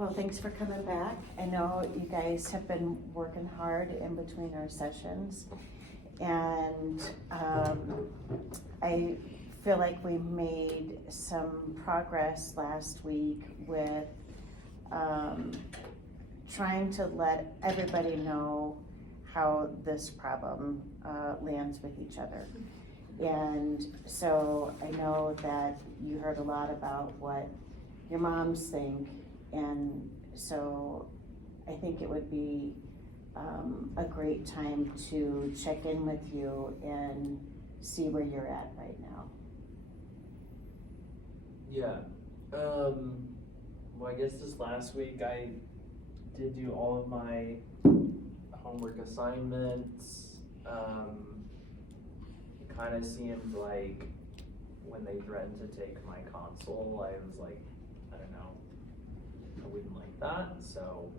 Well, thanks for coming back. I know you guys have been working hard in between our sessions. And I feel like we made some progress last week with trying to let everybody know how this problem lands with each other. And so I know that you heard a lot about what your moms think, and so I think it would be a great time to check in with you and see where you're at right now. Yeah. Well, I guess this last week I did do all of my homework assignments. It kind of seemed like when they threatened to take my console, I was like, I don't know, I wouldn't like that. So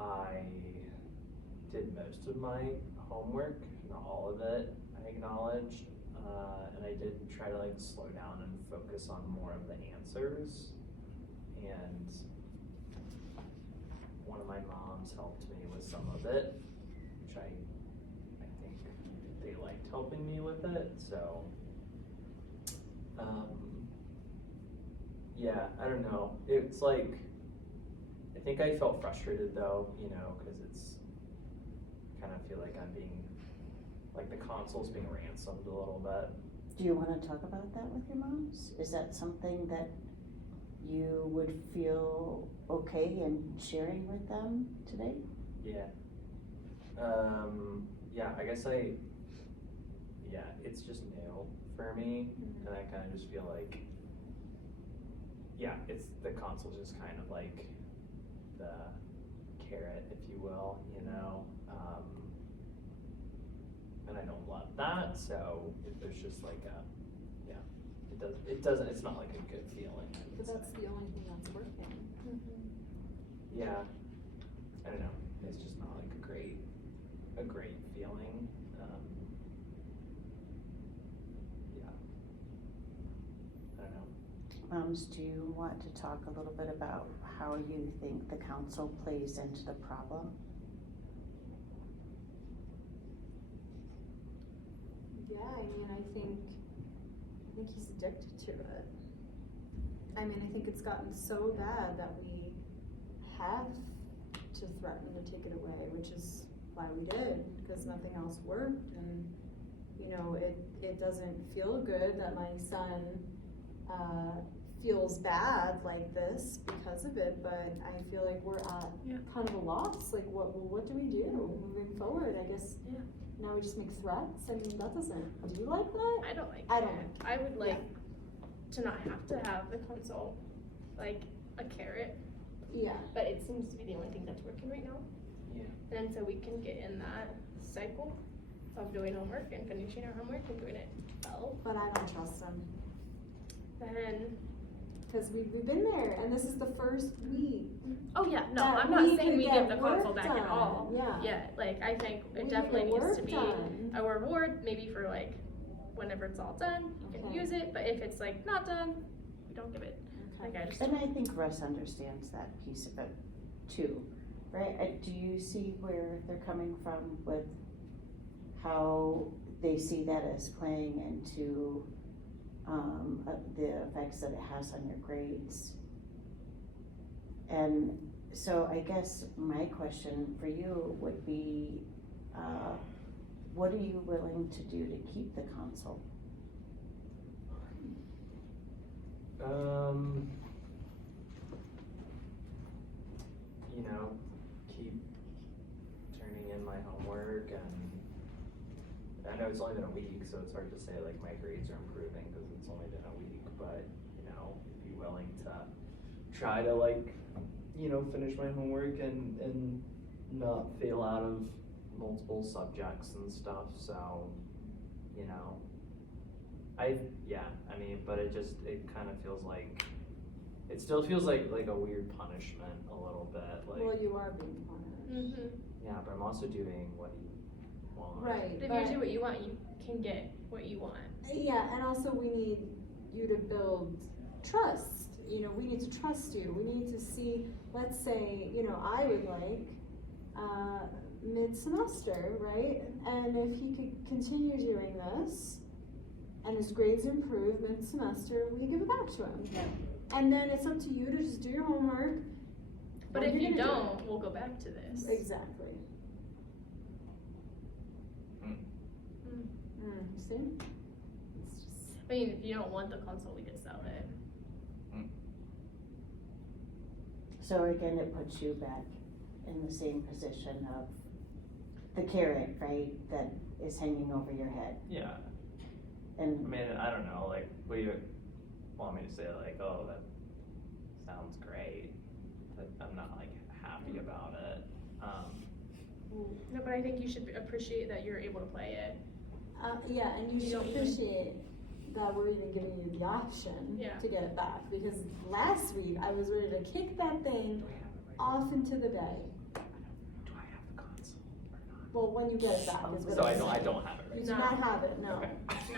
I did most of my homework, not all of it, I acknowledge. And I did try to like slow down and focus on more of the answers. And one of my moms helped me with some of it, which I think they liked helping me with it. So, yeah, I don't know. It's like, I think I felt frustrated though, you know, because it's kind of feel like I'm being, like the console's being ransomed a little bit. Do you want to talk about that with your moms? Is that something that you would feel okay in sharing with them today? Yeah. Yeah, I guess it's just new for me, and I kind of just feel like, yeah, it's the console's just kind of like the carrot, if you will, you know, and I don't love that, so there's just like it's not like a good feeling. But that's the only thing that's working. Yeah, I don't know, it's just not like a great feeling. Yeah, I don't know. Moms, do you want to talk a little bit about how you think the council plays into the problem? Yeah, I mean, I think he's addicted to it. I mean, I think it's gotten so bad that we have to threaten to take it away, which is why we did, because nothing else worked. And, you know, it doesn't feel good that my son feels bad like this because of it, but I feel like we're at kind of a loss. Like, what do we do moving forward? I guess now we just make threats. I mean, that doesn't, do you like that? I don't like I it. don't like I would like to not have to have the console, like a carrot, Yeah. but it seems to be the only thing that's working right now. Yeah. And so we can get in that cycle of doing homework and finishing our homework and doing it well. But I don't trust him. Then, Because we've been there, and this is the first week. oh yeah, no, that I'm not we saying could we get give the console work back at done. all. Yeah. Like I think We it could definitely get needs work to be done. a reward, maybe for like whenever it's all done, you can Okay. use it. But if it's like not done, we don't give it. Okay. Like I just. And I think Russ understands that piece of it too, right? Do you see where they're coming from with how they see that as playing into the effects that it has on your grades? And so I guess my question for you would be, what are you willing to do to keep the console? You know, keep turning in my homework, and I know it's only been a week, so it's hard to say like my grades are improving because it's only been a week, but you know, be willing to try to like, you know, finish my homework and not fail out of multiple subjects and stuff. So, you know, I mean, but it kind of feels like, it still feels like a weird punishment a little bit. Like, Well, you are being punished. yeah, but I'm also doing what you want. Right. If you do what you want, you can get what you want. Yeah, and also we need you to build trust. You know, we need to trust you. We need to see, let's say, you know, I would like mid-semester, right? And if he could continue doing this and his grades improve mid-semester, we give it back to him. Yeah. And then it's up to you to just do your homework. But When if you're you gonna do don't, we'll go back to this. it. Exactly. See? It's just, I mean, if you don't want the console, we can sell it. So again, it puts you back in the same position of the carrot, right, that is hanging over your head. Yeah, I And mean, I don't know, like, what do you want me to say, like, oh, that sounds great, but I'm not, like, happy about it. No, but I think you should appreciate that you're able to play it. yeah, and you You should don't even- appreciate that we're even giving you the option Yeah. to get it back. Because last week I was ready to kick that thing Do I have it right off into the bay. now? Do I have the console or not? Well, when you get it back is what So I'm I saying. don't have it You right do No. not have it, no. Okay.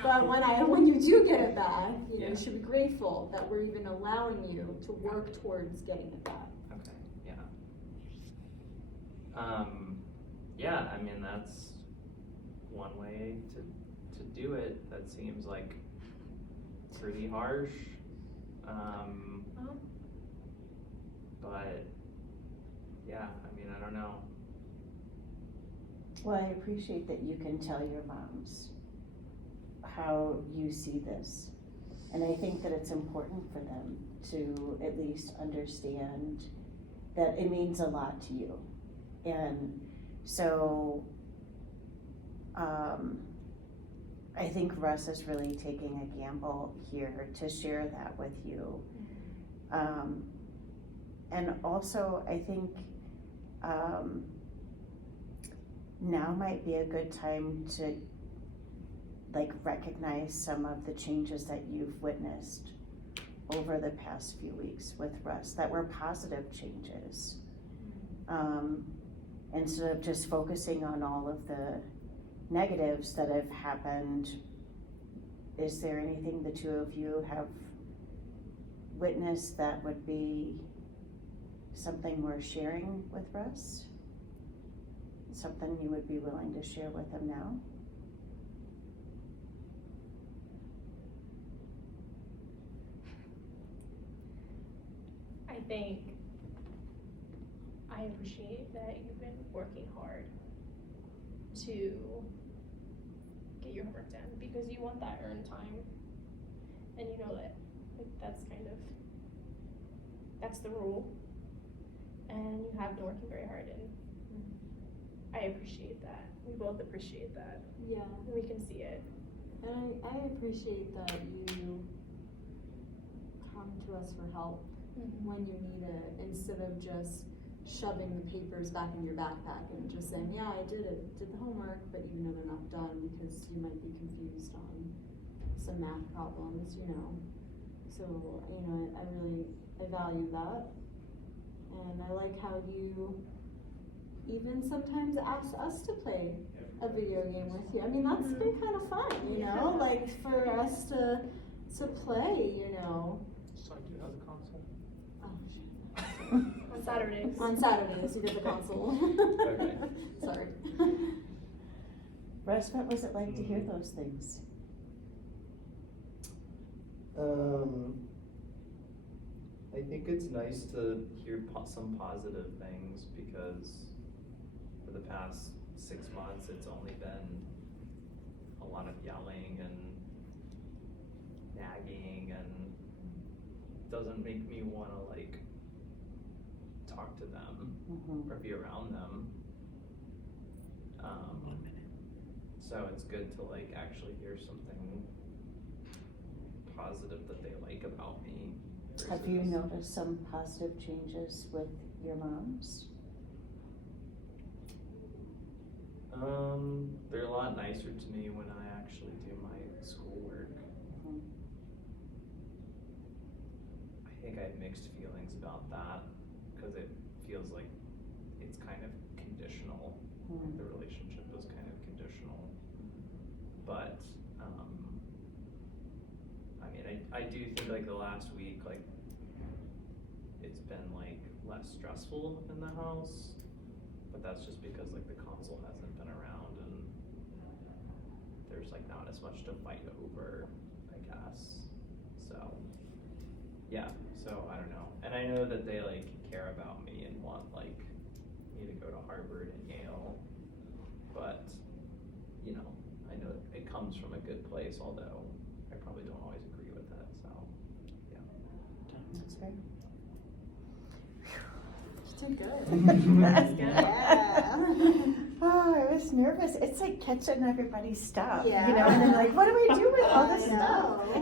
But when you do get it back, you know, Yeah. you should be grateful that we're even allowing you to work towards getting it back. Okay, yeah. Yeah, I mean, that's one way to do it. That seems like pretty harsh. But, yeah, I mean, I don't know. well, I appreciate that you can tell your moms how you see this. And I think that it's important for them to at least understand that it means a lot to you. And so, I think Russ is really taking a gamble here to share that with you. And also, I think, now might be a good time to like recognize some of the changes that you've witnessed over the past few weeks with Russ that were positive changes. Instead of just focusing on all of the negatives that have happened, is there anything the two of you have witnessed that would be something worth sharing with Russ? Something you would be willing to share with him now? I think I appreciate that you've been working hard to get your homework done because you want that earned time. And you know that like, that's the rule. And you have been working very hard and I appreciate that. We both appreciate that. Yeah. We can see it. And I appreciate that you come to us for help when you need it, instead of just shoving the papers back in your backpack and just saying, yeah, I did the homework, but even though they're not done because you might be confused on some math problems, you know. So, you know, I value that. And I like how you even sometimes ask us to play a video game with you. I mean, that's been kind of fun, you know, like for us to play, you know. So I do have the console? Oh, shit. On Saturdays. On Saturdays, you get the console. Okay. Sorry. Russ, what was it like to hear those things? I think it's nice to hear some positive things because for the past 6 months, it's only been a lot of yelling and nagging, and doesn't make me want to like talk to them Mm-hmm. or be around them. So it's good to like actually hear something positive that they like about me. Have you versus- noticed some positive changes with your moms? They're a lot nicer to me when I actually do my schoolwork. Mhm. I think I have mixed feelings about that because it feels like it's kind of conditional. Mhm. The relationship is kind of conditional. But, I mean, I do think like the last week, like been like less stressful in the house, but that's just because like the console hasn't been around and there's like not as much to fight over, I guess. So yeah, so I don't know. And I know that they like care about me and want like me to go to Harvard and Yale, but you know, I know it comes from a good place, although I probably don't always agree with it, so yeah. That's fair. You did good. That's good. Yeah. Oh, I was nervous. It's like catching everybody's stuff, you know, Yeah. and then like, what do I do with all this I stuff? know.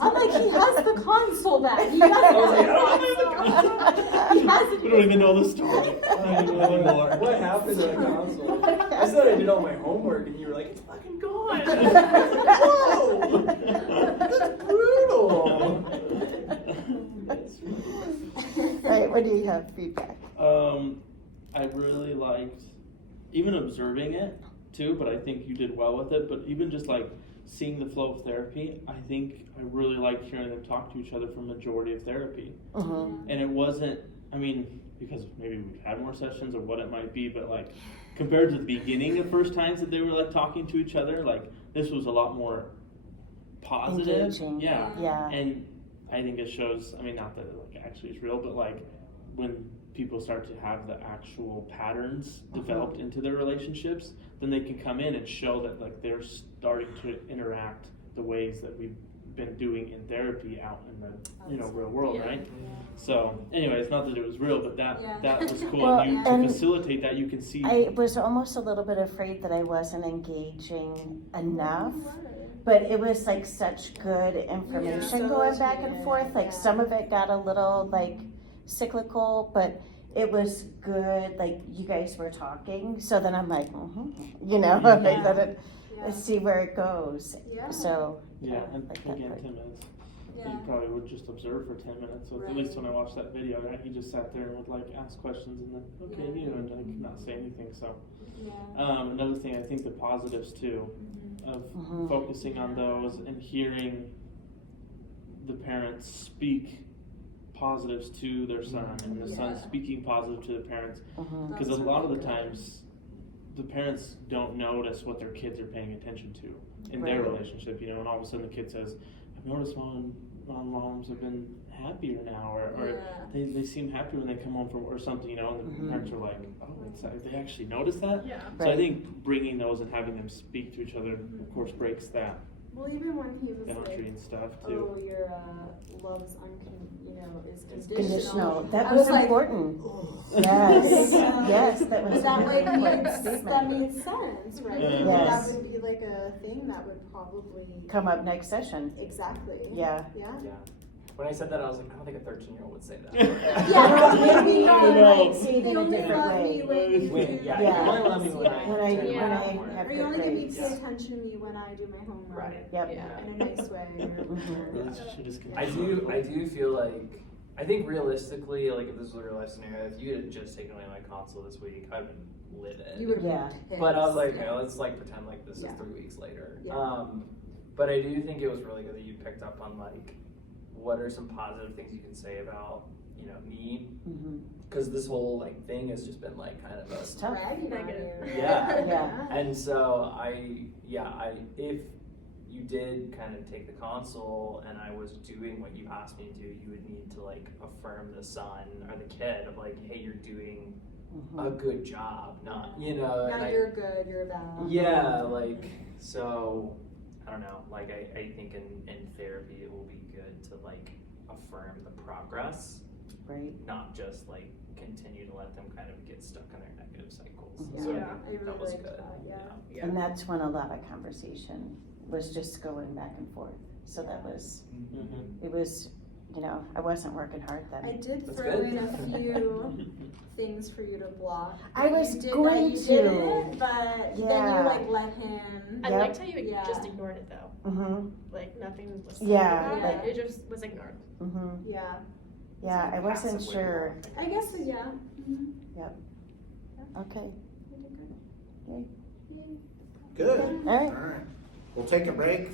I'm like, he has the console back. He I doesn't was like, have I don't the console. He has We don't even know the story. What happened to the console? I said I did all my homework and you were like, it's fucking gone. Whoa! That's brutal. Right, what do you have feedback? I really liked even observing it too, but I think you did well with it. But even just like seeing the flow of therapy, I think I really liked hearing them talk to each other for majority of therapy. Mm-hmm. And it wasn't, I mean, because maybe we've had more sessions or what it might be, but like compared to the beginning, the first times that they were like talking to each other, like this was a lot more positive. Engaging. Yeah. Yeah. And I think it shows, I mean, not that it like actually is real, but like when people start to have the actual patterns developed into their relationships, then they can come in and show that like they're starting to interact the ways that we've been doing in therapy out in the real world, Yeah. right? So anyways, not that it was real, but that was cool. Well, and and to facilitate that, you can see. I was almost a little bit afraid that I wasn't engaging enough, but it was like such good information so going back good, and forth. Like yeah. some of it got a little like cyclical, but it was good. Like you guys were talking, so then I'm like, like let it, let's see where it goes. Yeah. So Yeah, and like that again, part. 10 minutes. Yeah. You probably would just observe for 10 minutes. So at least when I watched that video, right, he just sat there and would like ask questions and then, okay, you, and I could not say anything. So another thing, I think the positives too of focusing on those and hearing the parents speak positives to their son and the son speaking positive to the parents, because a lot of the times the parents don't notice what their kids are paying attention to in their relationship, and all of a sudden the kid says, I've noticed moms have been happier now, or they seem happier when they come home from or something, and the parents are like, oh, they actually notice that? Yeah. So I think bringing those and having them speak to each other, of course, breaks that Well, even when he was boundary like, and stuff too. oh, your love is is conditional. Conditional. That I was like, important. oh. Yes, yes, that was But that a very like important made statement. sense, right? Yeah. That Yes. would be like a thing that would probably Come up next session. exactly. Yeah. Yeah. Yeah. When I said that, I was like, I don't think a 13-year-old would say that. Yeah. Maybe you I know. might see it They in a only different love me way. when you When, do- yeah, Yeah. you only love me when I When I do my have homework. good Or you only give me grades. pay attention to me when I do my homework. Right. Yep. Yeah. In a nice way. Relationship is I do feel like, I think realistically, like if this was a real life scenario, if you had just taken away my console this week, I'd been livid. You would Yeah. But I was like, okay, let's like pretend like this Yeah. is 3 weeks later. Yeah. But I do think it was really good that you picked up on like, what are some positive things you can say about, me? Because this whole like thing has just been like kind of a It's tough. Bragging on Negative. you. Yeah. Yeah. And so if you did kind of take the console and I was doing what you asked me to do, you would need to like affirm the son or the kid of like, hey, you're doing a good job, not, Not you're good, you're bad. yeah, like, so, I don't know, like, I think in therapy it will be good to like affirm the progress, Right. not just like continue to let them kind of get stuck in their negative cycles. Mhm. So Yeah. I think I that was really good. liked that, yeah. And that's when a lot of conversation was just going back and forth. So that was, it was, I wasn't working hard I then. did That's throw good. in a few things for you to block. I was You did going that, you to. didn't, but then Yeah. you like let him. I Yep. liked how you Yeah. just ignored it though. Like nothing was said Yeah, about like- it. It just was ignored. Yeah. Yeah, I wasn't Passively sure. blocking. I guess, yeah. Okay. You did good. Good. All right. All right. We'll take a break for